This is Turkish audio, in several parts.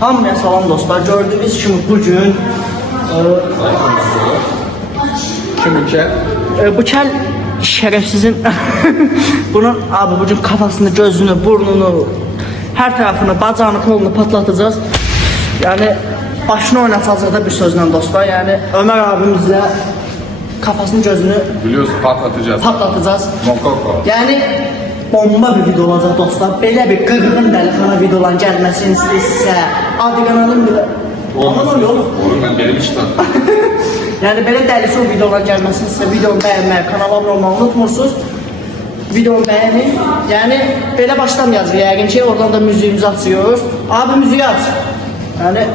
Hamıya salam dostlar. Gördüğünüz kimi bugün bu kel şerefsizin bunun abi bugün kafasını, gözünü, burnunu, her tarafını, bacağını, kolunu patlatacağız. Yani başını oynatacağız da bir sözle dostlar. Yani Ömer abimizle kafasını, gözünü biliyorsun patlatacağız. Mokoko. Yani bomba bir video olacaq dostlar. Belə bir qırğın dəlixana videoların gəlməsini istəyirsə, adı kanalım bile. Olmaz oğlum. Oğlum ben benim işte. Yani belə dəlisi o videoların gəlməsini istəyirsə, videonu bəyənməyi, kanala abunə olmağı unutmursunuz. Videonu bəyənin. Yəni belə başlamayacağız yəqin ki, oradan da müziğimizi açıyoruz. Abi müziği aç. Yani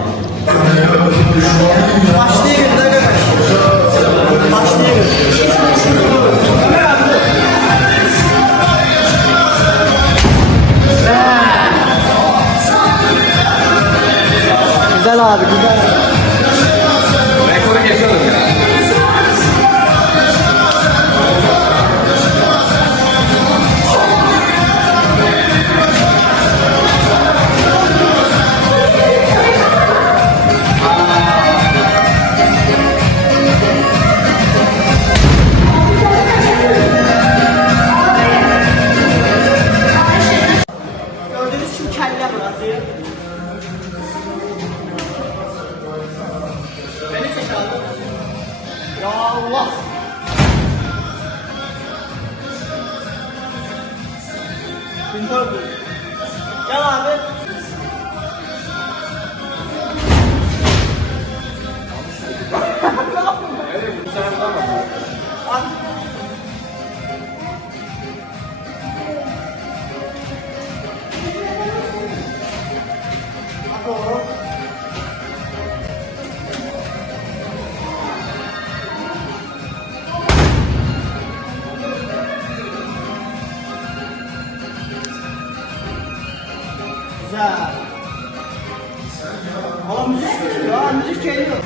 başlayırıq da qardaş. Başlayırıq. Güzel abi, güzel. Rekoru geçiyorum ya. Gördüğünüz şu kelle burası. Beni çek abi. Ya Allah. Pintör bu. Gel abi. Güzel. Ama müzik geliyor. Ya müzik geliyor.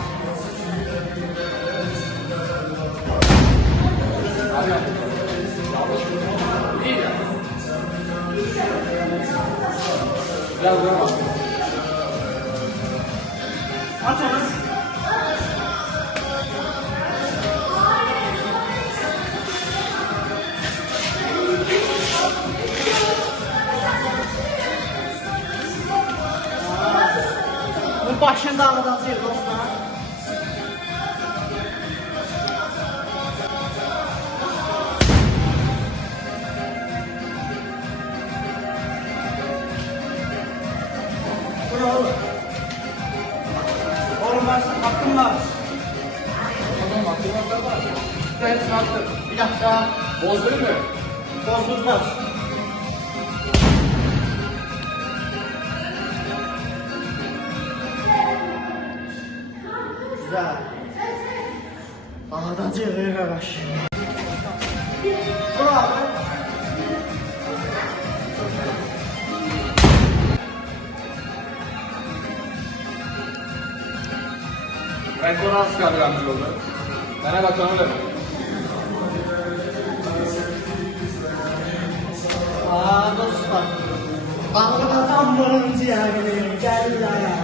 Aç onu. Bu başında ağladacağız dostlar. Bu ne oğlum? Oğlum versin, hakkım var. Bir dakika. Bozdun mu? Bozdurmaz. Güzel. Ağladacağız arkadaş. Dur abi. Rekoru az kaldı amca oldu. Bana bak onu da. Aa dostlar. Ağladacağım bunun ciğerini. Gel buraya.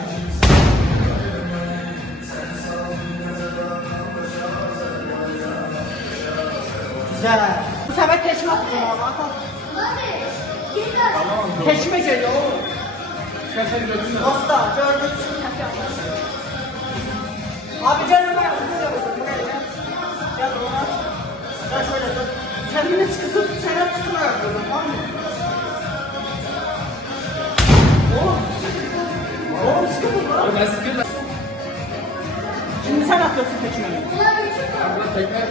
Güzel. Bu sefer teşme atacağım abi. Teşme geliyor oğlum. Dostlar gördüğünüz gibi teşme atacağım. Abi canım ben buraya gel. Gel buna. Gel şöyle dur. Kendini sıkıtıp çene tutmaya yapıyorum, tamam mı? Oğlum sıkıntı var. Ben sıkıldım. Şimdi sen atıyorsun teşmeyi. Ben tekme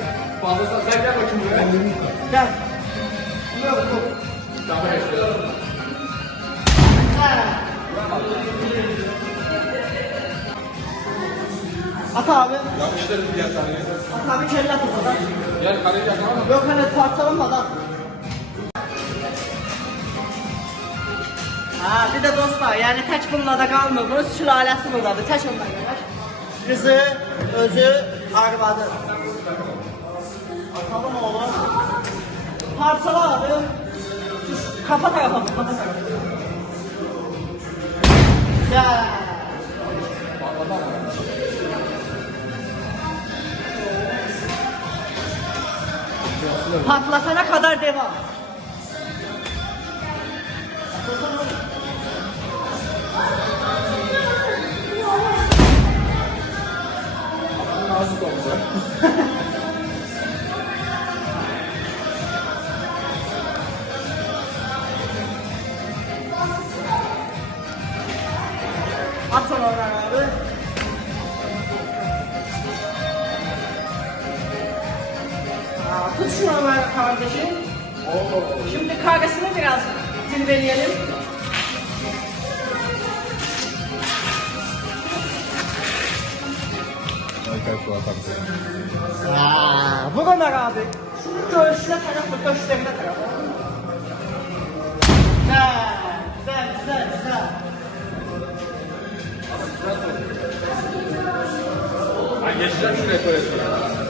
fazlası sen gel bakayım buraya. Gel. Buraya bak. Tamam işte. At abi. Yapıştırın diğer tane. At abi kelle at o zaman. Gel kaleyi yakalama. Yok hani parçalanmadan. Ha bir de dostlar yani tek bununla da kalmıyor. Bunun sülalesi buradadır. Tek onunla gelir. Kızı, özü, arvadı. Atalım oğlum. Parçala abi. Kafa tarafa, kafa tarafa. Güzel. Patlatana kadar devam. Nazik oldu. At onu oradan abi. Tut şunu Ömer kardeşim. Şimdi kargasını biraz zirveleyelim. Bu Ömer abi. Şunu göğsüne tarafı, göğüslerine tarafı. Güzel. Ben geçeceğim şuraya koyasın.